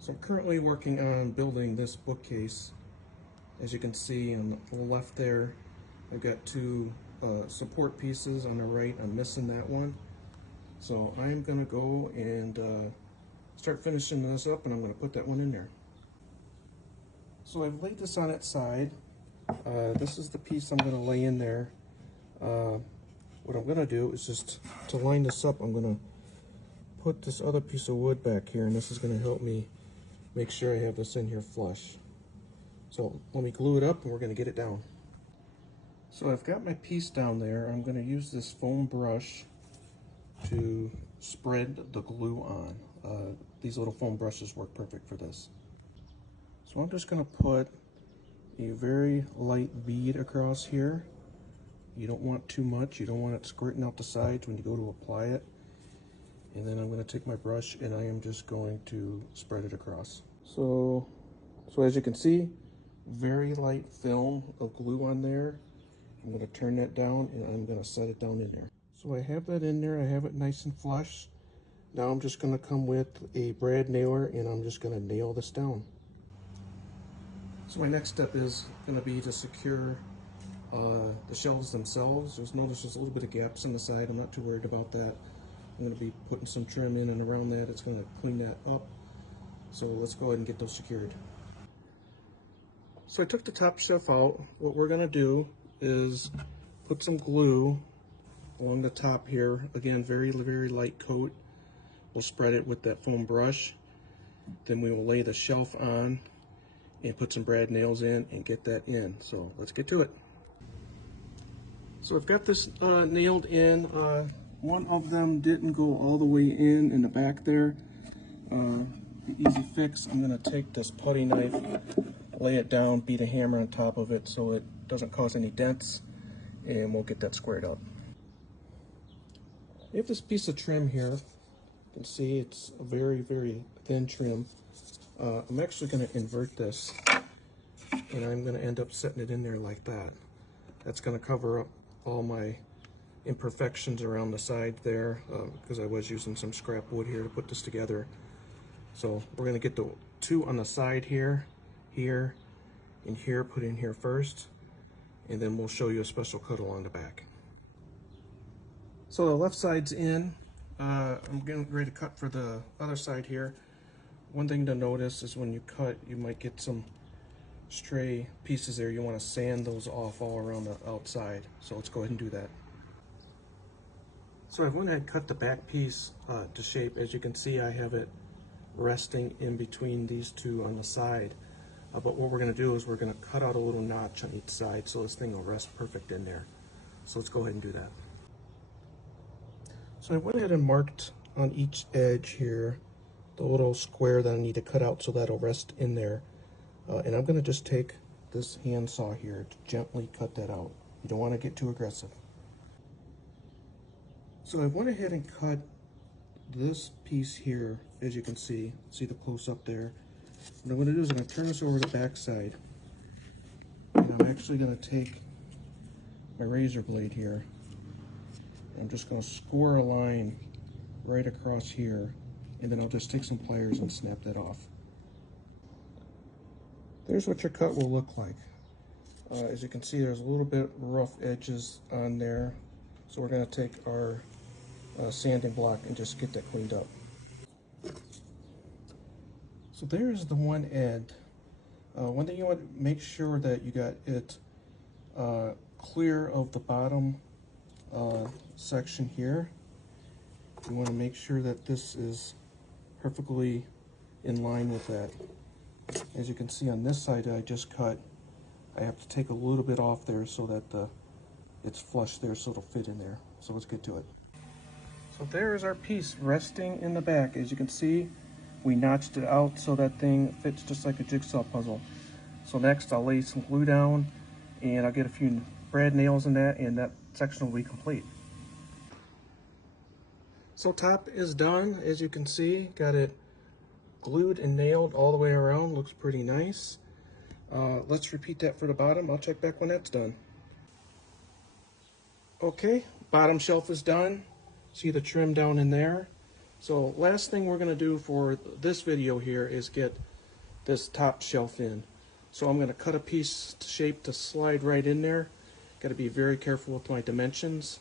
So I'm currently working on building this bookcase. As you can see on the left there, I've got two support pieces. On the right, I'm missing that one. So I'm going to go and start finishing this up, and I'm going to put that one in there. So I've laid this on its side. This is the piece I'm going to lay in there. What I'm going to do is just to line this up, I'm going to put this other piece of wood back here, and this is going to help me make sure I have this in here flush. So let me glue it up and we're going to get it down. So I've got my piece down there. I'm going to use this foam brush to spread the glue on. These little foam brushes work perfect for this. So I'm just going to put a very light bead across here. You don't want too much. You don't want it squirting out the sides when you go to apply it. And then I'm going to take my brush and I am just going to spread it across. So as you can see, very light film of glue on there. I'm going to turn that down and I'm going to set it down in there. So I have that in there. I have it nice and flush. Now I'm just going to come with a brad nailer and I'm just going to nail this down. So my next step is going to be to secure the shelves themselves. Notice there's a little bit of gaps in the side. I'm not too worried about that. I'm going to be putting some trim in and around that. It's going to clean that up. So let's go ahead and get those secured. So I took the top shelf out. What we're going to do is put some glue along the top here. Again, very, very light coat. We'll spread it with that foam brush. Then we will lay the shelf on and put some brad nails in and get that in. So let's get to it. So I've got this nailed in. One of them didn't go all the way in the back there. The easy fix, I'm going to take this putty knife, lay it down, beat a hammer on top of it so it doesn't cause any dents, and we'll get that squared up. I have this piece of trim here. You can see it's a very, very thin trim. I'm actually going to invert this, and I'm going to end up setting it in there like that. That's going to cover up all my imperfections around the side there, because I was using some scrap wood here to put this together. So we're going to get the two on the side here, here, and here put in here first, and then we'll show you a special cut along the back. So the left side's in. I'm getting ready to cut for the other side here. One thing to notice is when you cut, you might get some stray pieces there. You want to sand those off all around the outside. So let's go ahead and do that. So I went ahead and cut the back piece to shape. As you can see, I have it resting in between these two on the side. But what we're going to do is we're going to cut out a little notch on each side so this thing will rest perfect in there. So let's go ahead and do that. So I went ahead and marked on each edge here the little square that I need to cut out so that'll rest in there. And I'm going to just take this hand saw here to gently cut that out. You don't want to get too aggressive. So I went ahead and cut this piece here, as you can see the close-up there. What I'm going to do is I'm going to turn this over to the back side. And I'm actually going to take my razor blade here. I'm just going to score a line right across here, and then I'll just take some pliers and snap that off. There's what your cut will look like. As you can see, there's a little bit rough edges on there, so we're going to take our sanding block and just get that cleaned up. So there's the one end. One thing you want to make sure that you got it clear of the bottom section here. You want to make sure that this is perfectly in line with that. As you can see on this side that I just cut, I have to take a little bit off there so that it's flush there so it'll fit in there. So let's get to it. So there is our piece resting in the back. As you can see, we notched it out so that thing fits just like a jigsaw puzzle. So next I'll lay some glue down and I'll get a few brad nails in that, and that section will be complete. So top is done. As you can see, got it glued and nailed all the way around. Looks pretty nice. Let's repeat that for the bottom. I'll check back when that's done. Okay, bottom shelf is done. See the trim down in there. So last thing we're going to do for this video here is get this top shelf in. So I'm going to cut a piece to shape to slide right in there. Got to be very careful with my dimensions.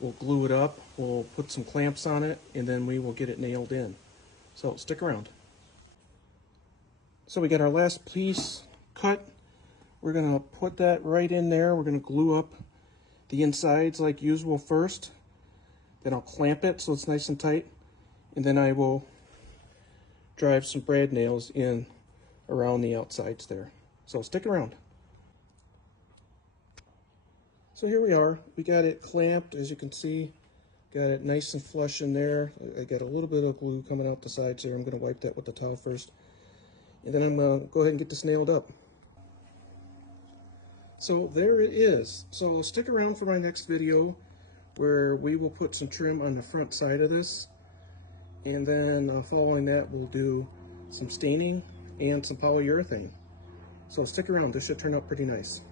We'll glue it up, we'll put some clamps on it, and then we will get it nailed in. So stick around. So we got our last piece cut. We're going to put that right in there. We're going to glue up the insides like usual first. Then I'll clamp it so it's nice and tight. And then I will drive some brad nails in around the outsides there. So stick around. So here we are. We got it clamped, as you can see. Got it nice and flush in there. I got a little bit of glue coming out the sides here. I'm going to wipe that with the towel first. And then I'm going to go ahead and get this nailed up. So there it is. So stick around for my next video where we will put some trim on the front side of this. And then following that, we'll do some staining and some polyurethane. So stick around. This should turn out pretty nice.